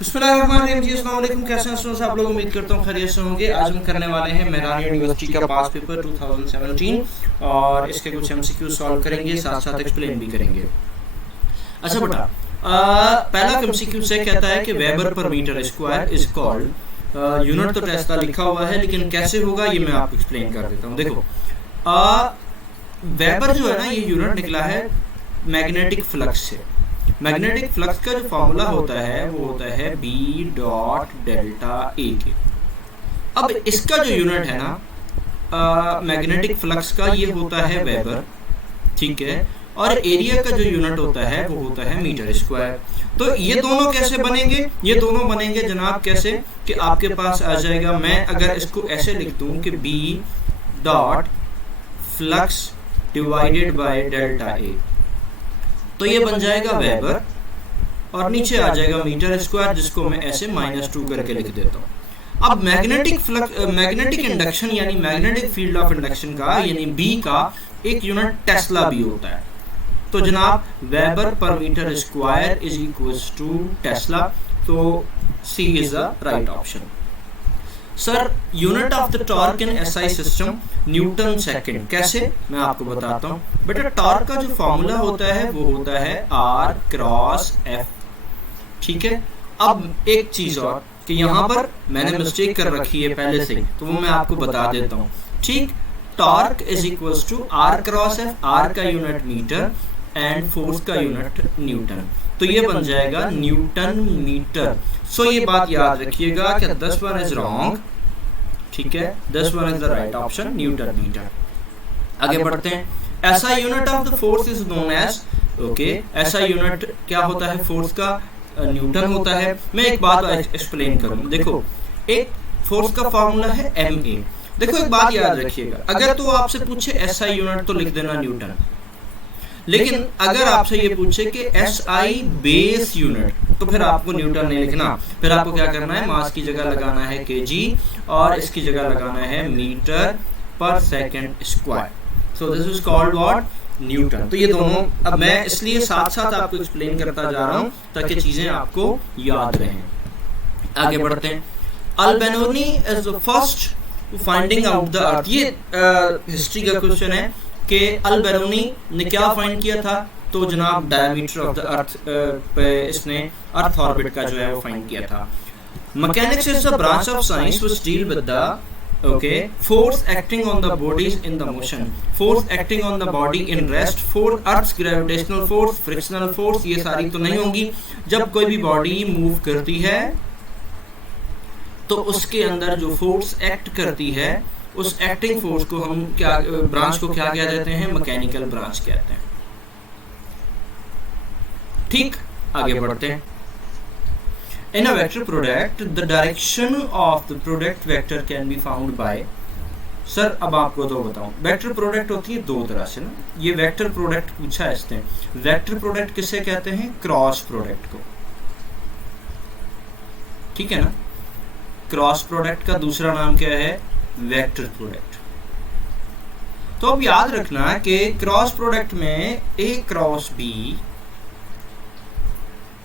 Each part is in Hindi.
बिस्मिल्लाहिर्रहमानिर्रहीम जी, अस्सलाम वालेकुम। कैसे हैं स्टूडेंट्स आप लोग? उम्मीद करता हूँ खैरियत से होंगे। आज हम करने वाले हैं मेहरान यूनिवर्सिटी का पास पेपर 2017 और इसके कुछ एमसीक्यू सॉल्व करेंगे, साथ साथ एक्सप्लेन भी करेंगे। अच्छा बेटा, पहला एमसीक्यू से कहता है कि वेबर पर metre square is called, unit तो टेस्ला लिखा हुआ है लेकिन कैसे होगा ये मैं आपको एक्सप्लेन कर देता हूँ। देखो, वेबर जो है ना, ये यूनिट निकला है मैग्नेटिक फ्लक्स से। मैग्नेटिक फ्लक्स का जो फॉर्मूला होता है वो होता है B डॉट डेल्टा ए के। अब इसका जो यूनिट है ना मैग्नेटिक फ्लक्स का, ये होता है वेबर, ठीक है। और एरिया का जो यूनिट होता है वो होता है मीटर स्क्वायर। तो ये दोनों कैसे बनेंगे? ये दोनों बनेंगे जनाब कैसे कि आपके पास आ जाएगा, मैं अगर इसको ऐसे लिख दूं कि B dot flux divided by delta A, तो ये बन जाएगा वेबर और नीचे आ जाएगा मीटर स्क्वायर, जिसको मैं ऐसे -2 करके लिख देता हूँ। अब मैग्नेटिक इंडक्शन यानी मैग्नेटिक फील्ड ऑफ इंडक्शन का यानी बी का एक यूनिट टेस्ला भी होता है। तो जनाब वेबर पर metre square is equals to tesla, तो C is the right option. Sir, unit of the torque in SI system newton second, कैसे? मैं आपको बताता हूँ बेटा। टॉर्क का जो फॉर्मूला होता है वो होता है R क्रॉस F, ठीक है। अब एक चीज और कि यहाँ पर मैंने मिस्टेक कर रखी है पहले से, तो वो मैं आपको बता देता हूँ, ठीक। Torque is equals to R cross F, R का यूनिट मीटर एंड फोर्स का यूनिट न्यूटन, तो ये बन जाएगा न्यूटन मीटर। सो ये बात याद रखिएगा कि दिस वन इज रॉन्ग, ठीक है, this one is the right option, newton metre. आगे बढ़ते हैं। ऐसा unit of the force is known as, okay, ऐसा यूनिट क्या होता है फोर्स का? न्यूटन होता है। मैं एक बात एक्सप्लेन करूं। देखो, एक फोर्स का फॉर्मूला है MA। देखो एक बात याद रखिएगा, अगर तो आपसे पूछे SI यूनिट तो लिख देना न्यूटन, लेकिन अगर आपसे ये पूछे कि SI बेस यूनिट, तो फिर आपको न्यूटन नहीं लिखना, फिर आपको क्या करना है, मास की जगह लगाना है kg और इसकी जगह लगाना है मीटर पर second square. So this is called what? Newton. तो ये दोनों अब मैं इसलिए साथ साथ आपको एक्सप्लेन करता जा रहा हूं ताकि चीजें आपको याद रहें। आगे बढ़ते हैं। अल्बेनोनी is the first finding out the earth. ये हिस्ट्री का क्वेश्चन है कि अल्बेनोनी ने क्या फाइंड किया था? तो जनाब डायमीटर ऑफ द अर्थ पे इसने अर्थ ऑर्बिट का जो है वो फाइंड किया था। Mechanics is the branch of science which deal with the, okay, force acting on the bodies in the motion, force acting on the body in rest, force earth's gravitational force, frictional force, ये सारी तो नहीं होंगी। जब कोई भी बॉडी मूव करती है तो उसके अंदर जो फोर्स एक्ट करती है, उस एक्टिंग फोर्स को हम क्या, ब्रांच को क्या कह देते हैं? मैकेनिकल ब्रांच कहते हैं, ठीक। आगे बढ़ते हैं। In a vector product, the direction of the product vector can be found by, sir अब आपको तो बताऊं, वेक्टर प्रोडक्ट होती है दो तरह से ना। ये वेक्टर प्रोडक्ट पूछा है इसने। वेक्टर प्रोडक्ट किसे कहते हैं? क्रॉस प्रोडक्ट को, ठीक है ना। क्रॉस प्रोडक्ट का दूसरा नाम क्या है? Vector product. तो अब याद रखना कि क्रॉस प्रोडक्ट में A क्रॉस B,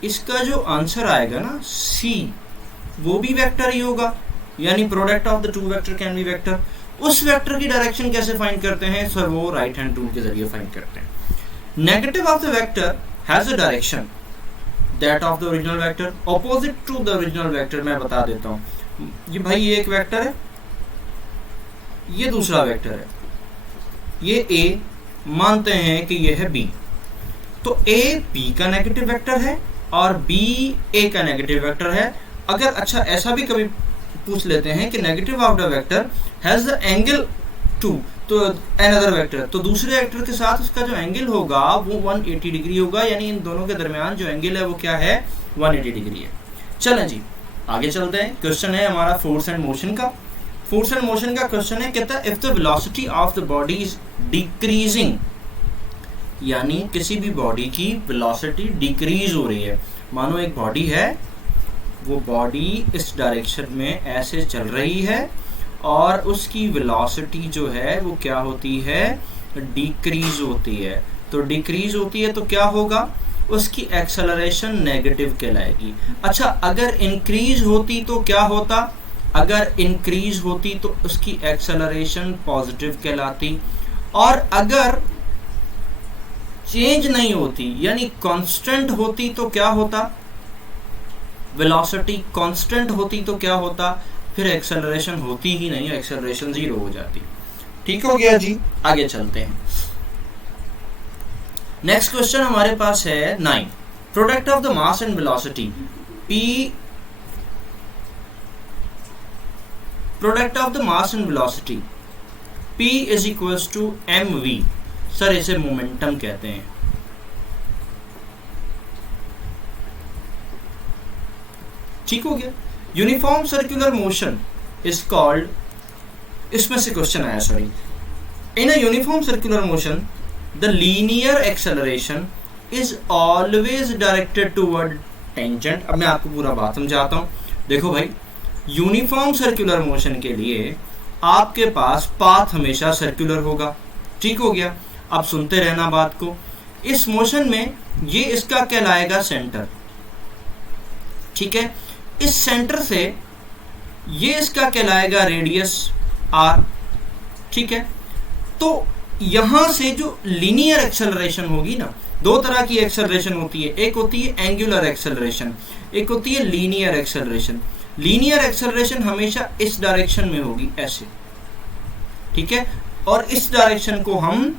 इसका जो आंसर आएगा ना C, वो भी वेक्टर ही होगा, यानी product of the two vector can be vector. उस वेक्टर की डायरेक्शन कैसे फाइंड करते हैं? सर वो राइट हैंड रूल के जरिए फाइंड करते हैं। Negative of the vector has a direction that of the original vector, opposite to the original vector. मैं बता देता हूं, ये भाई ये एक वेक्टर है, ये दूसरा वेक्टर है, ये A मानते हैं कि ये है B, तो A B का नेगेटिव वेक्टर है और B A का नेगेटिव वेक्टर है। अगर अच्छा ऐसा भी कभी पूछ लेते हैं कि negative of the vector has the angle to तो अनदर वेक्टर, तो दूसरे वेक्टर के साथ उसका जो एंगल होगा वो 180 डिग्री होगा, यानी इन दोनों के दरमियान जो एंगल है वो क्या है? 180 डिग्री है। चलें जी आगे चलते हैं। क्वेश्चन है हमारा फोर्स एंड मोशन का। फोर्स एंड मोशन का क्वेश्चन है, कहता है if the velocity of the body is decreasing, यानी किसी भी बॉडी की वेलोसिटी डिक्रीज हो रही है। मानो एक बॉडी है, वो बॉडी इस डायरेक्शन में ऐसे चल रही है और उसकी वेलोसिटी जो है वो क्या होती है? डिक्रीज होती है। तो डिक्रीज होती है तो क्या होगा? उसकी एक्सेलरेशन नेगेटिव कहलाएगी। अच्छा, अगर इंक्रीज होती तो क्या होता? अगर इंक्रीज होती तो उसकी एक्सेलरेशन पॉजिटिव कहलाती, और अगर चेंज नहीं होती यानी कांस्टेंट होती तो क्या होता? वेलोसिटी कांस्टेंट होती तो क्या होता? फिर एक्सेलरेशन होती ही नहीं, एक्सेलरेशन 0 हो जाती। ठीक हो गया जी, आगे चलते हैं। नेक्स्ट क्वेश्चन हमारे पास है 9, product of the mass and velocity P, product of the mass and velocity P is equals to mv। Sir इसे मोमेंटम कहते हैं। ठीक हो गया। Uniform circular motion is called, इसमें से क्वेश्चन आया, sorry, in a uniform circular motion the linear acceleration is always directed toward tangent. अब मैं आपको पूरा बात समझाता हूं। देखो भाई, यूनिफॉर्म सर्कुलर मोशन के लिए आपके पास पाथ हमेशा सर्कुलर होगा। ठीक हो गया। अब सुनते रहना बात को। इस मोशन में ये इसका कहलाएगा सेंटर। ठीक है, इस सेंटर से ये इसका कहलाएगा रेडियस r। ठीक है, तो यहां से जो लीनियर एक्सेलरेशन होगी ना, दो तरह की एक्सेलरेशन होती है, एक होती है एंगुलर एक्सेलरेशन, एक होती है लीनियर एक्सेलरेशन। लीनियर एक्सेलरेशन हमेशा इस डायरेक्शन में होगी, ऐसे। ठीक है, और इस डायरेक्शन को हम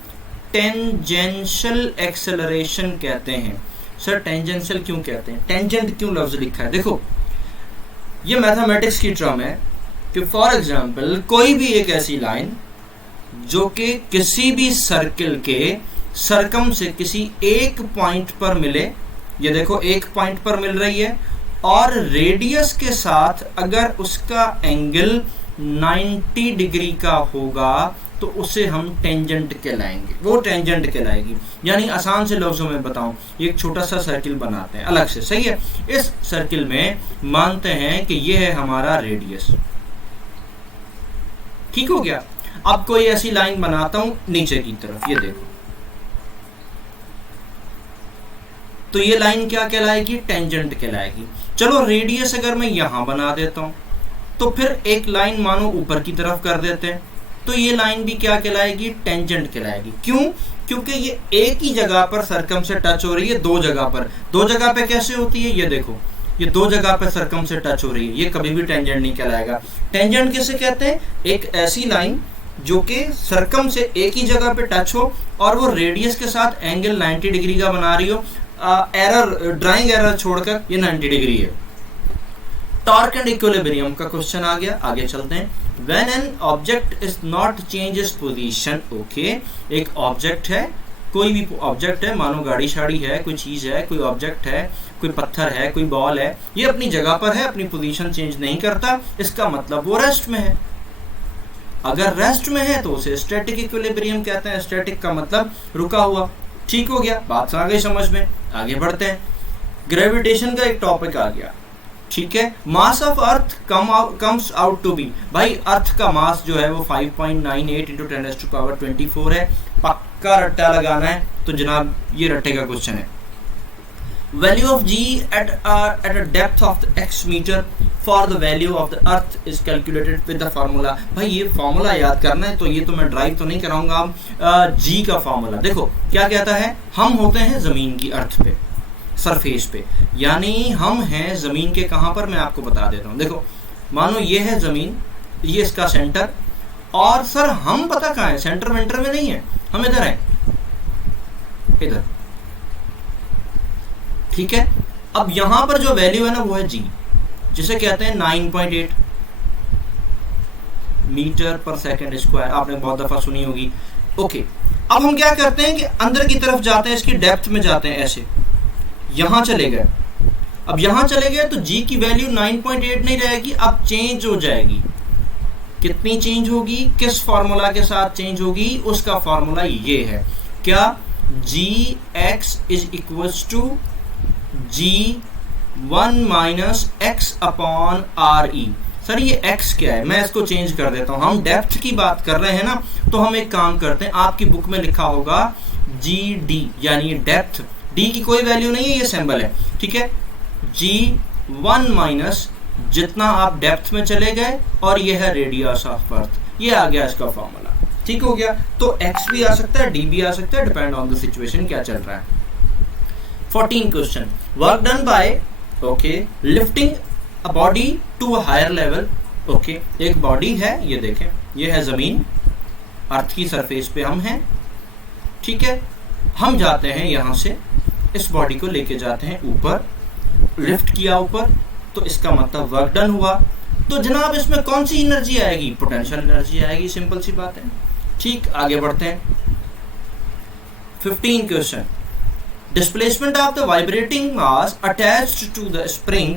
टेंजेंशियल एक्सेलरेशन कहते हैं। सर टेंजेंशियल क्यों कहते हैं? टेंजेंट क्यों लफ्ज लिखा है? देखो, ये मैथमेटिक्स की टर्म है कि फॉर एग्जांपल कोई भी एक ऐसी लाइन जो कि किसी भी सर्किल के सरकम से किसी एक पॉइंट पर मिले, ये देखो एक पॉइंट पर मिल रही है, और रेडियस के साथ अगर उसका एंगल 90 डिग्री का होगा तो उसे हम टेंजेंट कहलाएंगे, वो टेंजेंट कहलाएगी। यानी आसान से लफ्जों में बताऊं, एक छोटा सा सर्किल बनाते हैं अलग से, सही है। इस सर्किल में मानते हैं कि ये है हमारा रेडियस। ठीक हो गया। अब कोई ऐसी लाइन बनाता हूं नीचे की तरफ, ये देखो, तो ये लाइन क्या कहलाएगी? टेंजेंट कहलाएगी। चलो रेडियस अगर मैं यहां बना देता हूं, तो फिर एक लाइन मानो ऊपर की तरफ कर देते हैं, तो ये लाइन भी क्या कहलाएगी? टेंजेंट कहलाएगी। क्यों? क्योंकि ये एक ही जगह पर सरकम से टच हो रही है, दो जगह पर। दो जगह पे कैसे होती है? ये देखो, ये दो जगह पर सरकम से टच हो रही है, ये कभी भी टेंजेंट नहीं कहलाएगा। टेंजेंट किसे कहते हैं? एक ऐसी लाइन जो कि सरकम से एक ही जगह पे टच हो और वो रेडियस के साथ एंगल 90 डिग्री का बना रही हो। ड्राइंग एरर छोड़कर ये 90 डिग्री है। टॉर्क एंड इक्विलिब्रियम का क्वेश्चन आ गया, आगे चलते हैं। When an object is not changes position, okay, एक ऑब्जेक्ट है, कोई भी ऑब्जेक्ट है, मानो गाड़ी शाड़ी है, कोई चीज है, कोई ऑब्जेक्ट है, कोई पत्थर है, कोई बॉल है, ये अपनी जगह पर है, अपनी पोजीशन चेंज नहीं करता, इसका मतलब वो रेस्ट में है। अगर रेस्ट में है तो उसे स्टैटिक इक्विलिब्रियम कहते हैं। स्टैटिक का मतलब रुका हुआ। ठीक हो गया, बात आ गई समझ में, आगे बढ़ते हैं। ग्रेविटेशन का एक टॉपिक आ गया। ठीक है, mass of earth comes out to be, भाई अर्थ का मास जो है वो 5.98 इंटू 10⁻24 है। पक्का रट्टा लगाना है तो जनाब ये रट्टे का क्वेश्चन है। Value of g at a depth of x metre for the value of the earth is calculated with the formula. भाई ये फार्मूला याद करना है, तो ये तो मैं ड्राइव तो नहीं कराऊंगा। जी का फार्मूला देखो क्या कहता है, हम होते हैं जमीन की अर्थ पे, सरफेस पे, यानी हम हैं जमीन के कहां पर, मैं आपको बता देता हूं। देखो मानो ये है जमीन, ये इसका सेंटर, और सर हम पता कहां है, सेंटर वेंटर में नहीं है, हम इधर हैं, इधर। ठीक है, अब यहां पर जो वैल्यू है ना वो है जी, जिसे कहते हैं 9.8 मीटर पर सेकंड स्क्वायर। आपने बहुत दफा सुनी होगी। ओके, अब हम क्या करते हैं कि अंदर की तरफ जाते हैं, इसकी डेप्थ में जाते हैं, ऐसे यहां चले गए। अब यहां चले गए तो जी की वैल्यू 9.8 नहीं रहेगी, अब चेंज हो जाएगी। कितनी चेंज होगी, किस फॉर्मूला के साथ चेंज होगी? उसका फॉर्मूला ये है, क्या? G x is equals to G1 minus x upon R E. Sir ये x क्या है, मैं इसको चेंज कर देता हूं। हम डेप्थ की बात कर रहे हैं ना, तो हम एक काम करते हैं, आपकी बुक में लिखा होगा GD यानी डेप्थ डी की कोई वैल्यू नहीं है, ये सिंबल है, ठीक है। G1 माइनस जितना आप डेप्थ में चले गए और ये है रेडियस ऑफ अर्थ, ये आ गया इसका फॉर्मूला, ठीक हो गया। तो x भी आ सकता है, d भी आ सकता है, डिपेंड ऑन द सिचुएशन क्या चल रहा है। 14 question, work done by okay lifting a body to a higher level. Okay, एक बॉडी है, ये देखें, ये है जमीन, अर्थ की सरफेस पे हम हैं, ठीक है। हम जाते हैं यहां से, इस बॉडी को लेके जाते हैं ऊपर, लिफ्ट किया ऊपर, तो इसका मतलब वर्क डन हुआ। तो जनाब इसमें कौन सी एनर्जी आएगी? पोटेंशियल एनर्जी आएगी, सिंपल सी बात है, ठीक। आगे बढ़ते हैं। 15 question, displacement of the vibrating mass attached to the spring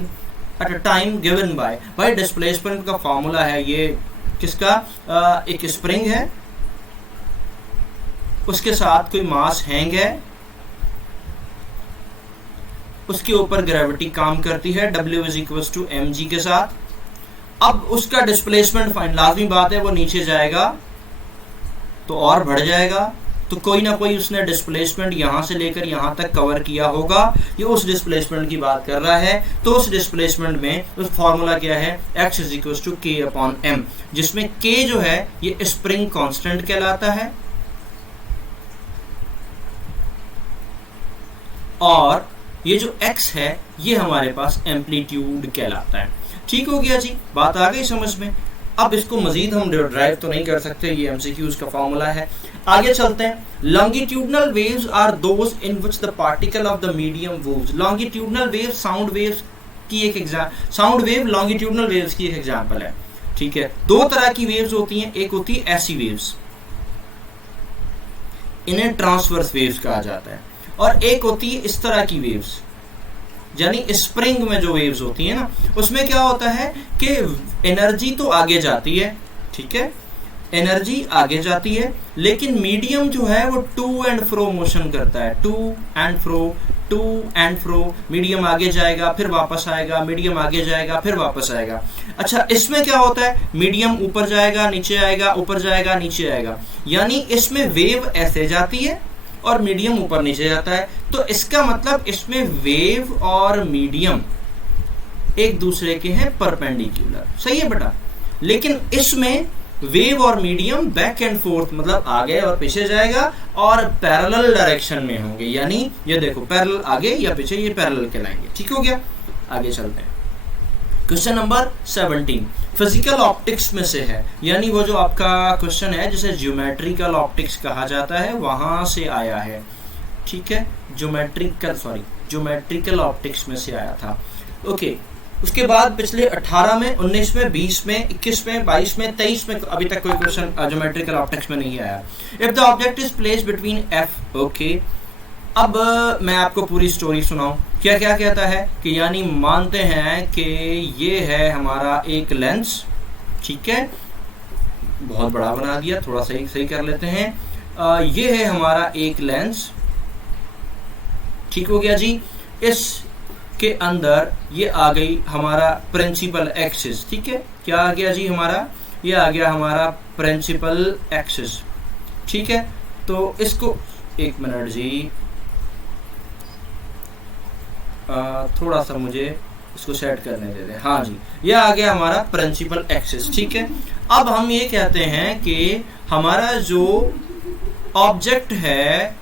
at a time given by. भाई डिस्प्लेसमेंट का फॉर्मूला है ये किसका? एक स्प्रिंग है, उसके साथ कोई मास हैंग है, उसके ऊपर ग्रेविटी काम करती है W = mg के साथ। अब उसका डिस्प्लेसमेंट फाइन, लाजमी बात है वो नीचे जाएगा तो और बढ़ जाएगा, तो कोई ना कोई उसने डिस्प्लेसमेंट यहां से लेकर यहां तक कवर किया होगा, ये उस डिस्प्लेसमेंट की बात कर रहा है। तो उस डिस्प्लेसमेंट में उस फॉर्मूला क्या है? x = k/m, जिसमें k जो है ये स्प्रिंग कांस्टेंट कहलाता है और ये जो x है ये हमारे पास एम्पलीट्यूड कहलाता है, ठीक हो गया जी, बात आ गई समझ में। अब इसको मजीद हम ड्राइव तो नहीं कर सकते, ये MCQs का फॉर्मूला है। आगे चलते हैं। Longitudinal waves are those in which the particle of the medium moves. Longitudinal wave sound waves की एक example, sound wave longitudinal waves की एक एग्जाम्पल है, ठीक है। दो तरह की वेव्स होती हैं, एक होती है ऐसी वेव्स, इन्हें ट्रांसवर्स वेव्स कहा जाता है, और एक होती है इस तरह की वेव्स, यानी स्प्रिंग में जो वेव्स होती है ना, उसमें क्या होता है कि एनर्जी तो आगे जाती है, ठीक है, एनर्जी आगे जाती है, लेकिन मीडियम जो है वो टू एंड फ्रो मोशन करता है, टू एंड फ्रो। मीडियम आगे जाएगा फिर वापस आएगा, मीडियम आगे जाएगा फिर वापस आएगा। अच्छा, इसमें क्या होता है? मीडियम ऊपर जाएगा नीचे आएगा, ऊपर जाएगा नीचे आएगा, यानी इसमें वेव ऐसे जाती है और मीडियम ऊपर नीचे जाता है। तो इसका मतलब इसमें वेव और मीडियम एक दूसरे के हैं परपेंडिकुलर, सही है बेटा। लेकिन इसमें वेव और मीडियम बैक एंड फोर्थ, मतलब आगे और पीछे जाएगा और पैरेलल डायरेक्शन में होंगे, यानी ये देखो पैरेलल आगे या पीछे, ये पैरेलल कहलाएंगे, ठीक हो गया। आगे चलते हैं। क्वेश्चन नंबर 17 फिजिकल ऑप्टिक्स में से है, यानी वो जो आपका क्वेश्चन है जिसे ज्योमेट्रिकल ऑप्टिक्स कहा जाता है वहां से आया है, ठीक है। ज्योमेट्रिकल ऑप्टिक्स में से आया था, ओके। उसके बाद पिछले 18 में, 19 में, 20 में, 21 में, 22 में, 23 में अभी तक कोई क्वेश्चन ज्योमेट्रिकल ऑप्टिक्स में नहीं आया। If the object is placed between f, okay. अब मैं आपको पूरी स्टोरी सुनाऊं, क्या क्या कहता है कि यानी मानते हैं कि ये है हमारा एक लेंस, ठीक है, बहुत बड़ा बना दिया, थोड़ा सही कर लेते हैं। ये है हमारा एक लेंस, ठीक हो गया जी। इस के अंदर ये आ गई हमारा प्रिंसिपल एक्सिस, ठीक है। क्या आ गया जी हमारा? ये आ गया हमारा प्रिंसिपल एक्सिस, ठीक है। तो इसको एक मिनट जी, थोड़ा सा मुझे इसको सेट करने दे दें। हाँ जी, ये आ गया हमारा प्रिंसिपल एक्सिस, ठीक है। अब हम ये कहते हैं कि हमारा जो ऑब्जेक्ट है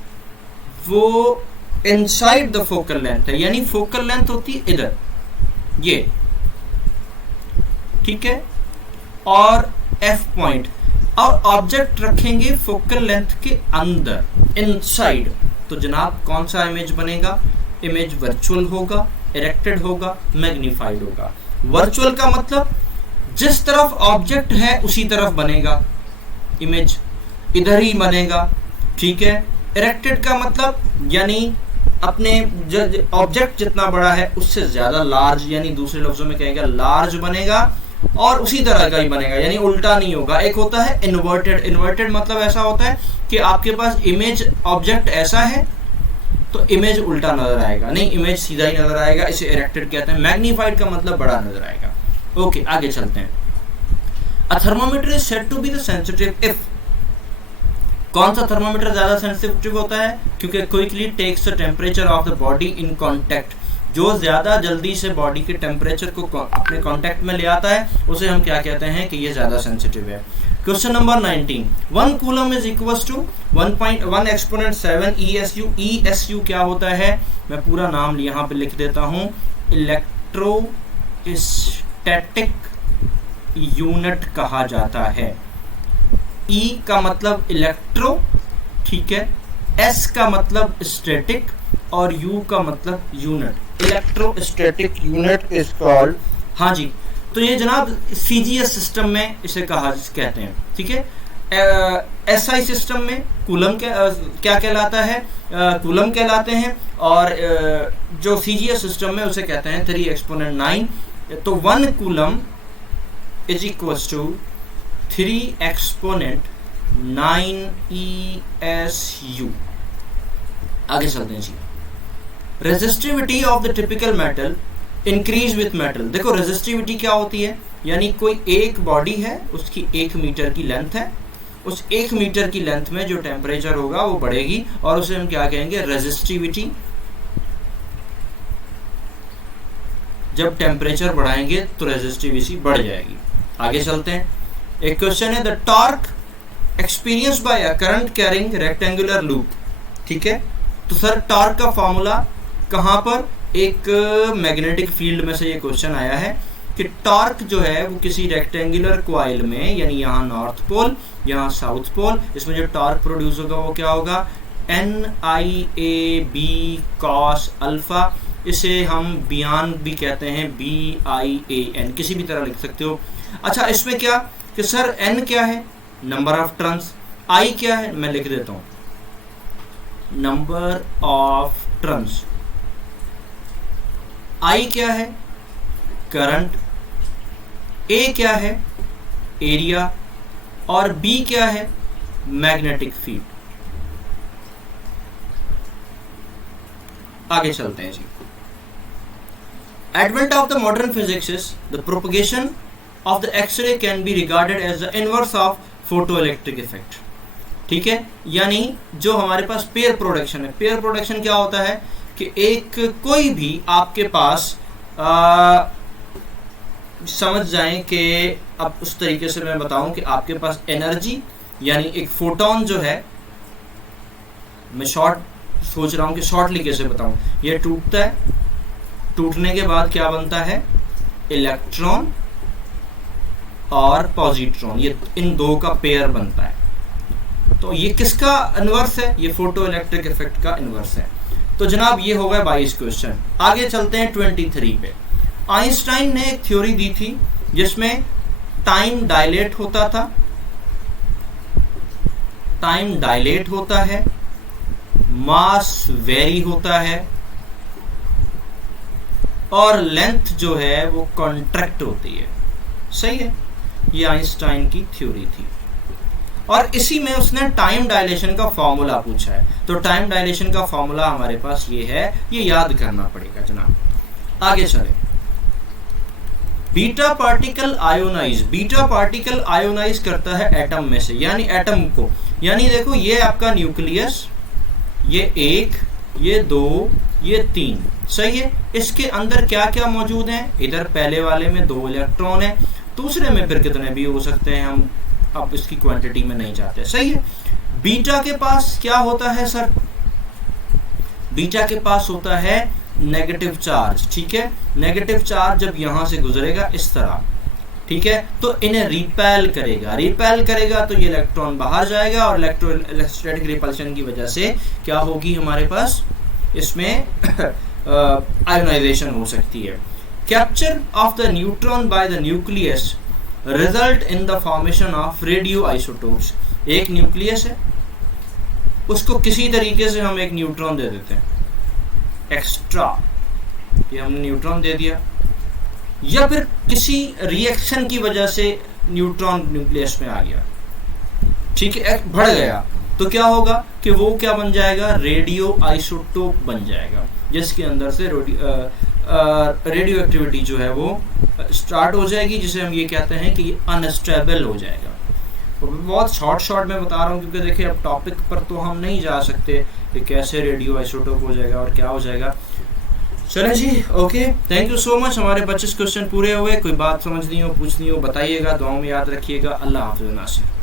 वो इनसाइड द फोकल लेंथ है, यानी फोकल लेंथ होती है इधर, ये, ठीक है, और एफ पॉइंट, और ऑब्जेक्ट रखेंगे फोकल लेंथ के अंदर, इनसाइड। तो जनाब कौन सा इमेज बनेगा? इमेज वर्चुअल होगा, इरेक्टेड होगा, मैग्नीफाइड होगा। वर्चुअल का मतलब जिस तरफ ऑब्जेक्ट है उसी तरफ बनेगा, इमेज इधर ही बनेगा, ठीक है। इरेक्टेड का मतलब यानी अपने ऑब्जेक्ट जितना बड़ा है उससे ज्यादा लार्ज, यानी दूसरे लफ्जों में कहेंगे लार्ज बनेगा, और उसी तरह का ही बनेगा, यानी उल्टा नहीं होगा। एक होता है इन्वर्टेड, इन्वर्टेड मतलब ऐसा होता है कि आपके पास इमेज ऑब्जेक्ट ऐसा है तो इमेज उल्टा नजर आएगा, नहीं इमेज सीधा ही नजर आएगा, इसे इरेक्टेड कहते हैं। मैग्नीफाइड का मतलब बड़ा नजर आएगा, ओके। आगे चलते हैं। A thermometer is said to be the sensitive if कौन सा थर्मोमीटर ज्यादा सेंसिटिव होता है? क्योंकि quickly takes the temperature of the body in contact, जो ज्यादा जल्दी से बॉडी के टेम्परेचर को अपने कांटेक्ट में ले आता है उसे हम क्या कहते हैं कि ये ज्यादा सेंसिटिव है। Question number 19, 1 coulomb is equal to 1.1 exponent 7 ESU। ESU क्या होता है? मैं पूरा नाम यहाँ पे लिख देता हूँ, इलेक्ट्रोस्टैटिक यूनिट कहा जाता है। E का मतलब इलेक्ट्रो, ठीक है, S का मतलब स्टैटिक और U का मतलब unit. Electrostatic unit is called, हाँ जी, तो ये जनाब CGS सिस्टम में इसे कहते हैं, ठीक है। SI सिस्टम में कूलम क्या कहलाता है? कूलम कहलाते हैं, और जो CGS सिस्टम में उसे कहते हैं 3 एक्सपोनेंट 9। तो 1 coulomb is equal to 3 exponent 9 ESU। आगे चलते हैं जी। Resistivity of the typical metal increase with metal. देखो रेजिस्टिविटी क्या होती है, यानी कोई एक बॉडी है, उसकी 1 मीटर की लेंथ है, उस 1 मीटर की लेंथ में जो टेम्परेचर होगा वो बढ़ेगी और उसे हम क्या कहेंगे? रेजिस्टिविटी। जब टेम्परेचर बढ़ाएंगे तो रेजिस्टिविटी बढ़ जाएगी। आगे चलते हैं। एक क्वेश्चन है, the torque experience by a current carrying rectangular loop, ठीक है। तो सर टॉर्क का फॉर्मूला कहाँ पर? एक मैग्नेटिक फील्ड में से ये क्वेश्चन आया है कि टॉर्क जो है वो किसी रेक्टेंगुलर कॉइल में, यानी यहाँ नॉर्थ पोल, यहाँ साउथ पोल, इसमें जो टॉर्क प्रोड्यूस होगा वो क्या होगा? NIAB cos alpha. इसे हम बियान भी कहते हैं, BIAN, किसी भी तरह लिख सकते हो। अच्छा, इसमें क्या कि सर N क्या है? Number of turns. I क्या है? मैं लिख देता हूँ, नंबर ऑफ टर्न्स। I क्या है? करंट। A क्या है? एरिया। और B क्या है? Magnetic field. आगे चलते हैं जी। Advent of the modern physics is the propagation of the X-ray can be regarded as the inverse of photoelectric effect, ठीक है। यानी जो हमारे पास पेयर प्रोडक्शन है, पेयर प्रोडक्शन क्या होता है कि एक कोई भी आपके पास समझ जाएं कि अब उस तरीके से मैं बताऊं कि आपके पास एनर्जी, यानी एक फोटोन जो है, मैं शॉर्ट सोच रहा हूं कि शॉर्टली कैसे बताऊं, ये टूटता है, टूटने के बाद क्या बनता है? इलेक्ट्रॉन और पॉजिट्रॉन, ये इन दो का पेयर बनता है। तो ये किसका इनवर्स है? ये फोटो इलेक्ट्रिक इफेक्ट का इनवर्स है। तो जनाब ये हो गया 22 क्वेश्चन। आगे चलते हैं 23 पे। आइंस्टाइन ने एक थ्योरी दी थी जिसमें टाइम डायलेट होता था, टाइम डायलेट होता है, मास वेरी होता है और लेंथ जो है वो कॉन्ट्रैक्ट होती है। सही है, ये आइंस्टाइन की थ्योरी थी और इसी में उसने टाइम डायलेशन का फॉर्मूला पूछा है। तो टाइम डायलेशन का फॉर्मूला हमारे पास ये है, ये याद करना पड़ेगा जनाब। आगे चले। Beta particle ionise, beta particle ionise करता है एटम में से, यानी एटम को, यानी देखो ये आपका न्यूक्लियस, ये 1, ये 2, ये 3, सही है। इसके अंदर क्या क्या मौजूद है? इधर पहले वाले में 2 इलेक्ट्रॉन है, दूसरे में फिर कितने भी हो सकते हैं, हम अब इसकी क्वांटिटी में नहीं जाते, सही है। बीटा के पास क्या होता है सर? बीटा के पास होता है नेगेटिव चार्ज, ठीक है। नेगेटिव चार्ज जब यहां से गुजरेगा इस तरह, ठीक है, तो इन्हें रिपेल करेगा, रिपेल करेगा तो ये इलेक्ट्रॉन बाहर जाएगा और इलेक्ट्रोस्टैटिक रिपल्शन की वजह से क्या होगी हमारे पास, इसमें आयोनाइजेशन हो सकती है। Capture of the neutron by the nucleus result in the formation of radio isotopes. एक न्यूक्लियस है, उसको किसी तरीके से हम एक न्यूट्रॉन दे देते हैं एक्स्ट्रा, ये हमने न्यूट्रॉन दे दिया, या फिर किसी रिएक्शन की वजह से न्यूट्रॉन न्यूक्लियस में आ गया, ठीक है, बढ़ गया, तो क्या होगा कि वो क्या बन जाएगा? रेडियो आइसोटोप बन जाएगा, जिसके अंदर से रेडियो एक्टिविटी जो है वो स्टार्ट हो जाएगी, जिसे हम ये कहते हैं कि अनस्टेबल हो जाएगा। तो बहुत शॉर्ट में बता रहा हूँ, क्योंकि देखिए अब टॉपिक पर तो हम नहीं जा सकते कि कैसे रेडियो आइसोटोप हो जाएगा और क्या हो जाएगा। चलें जी, okay, thank you so much. हमारे 25 क्वेश्चन पूरे हुए। कोई बात समझनी हो, पूछनी हो बताइएगा। दुआओं में याद रखिएगा। अल्लाह हाफ़िज़ नासिर।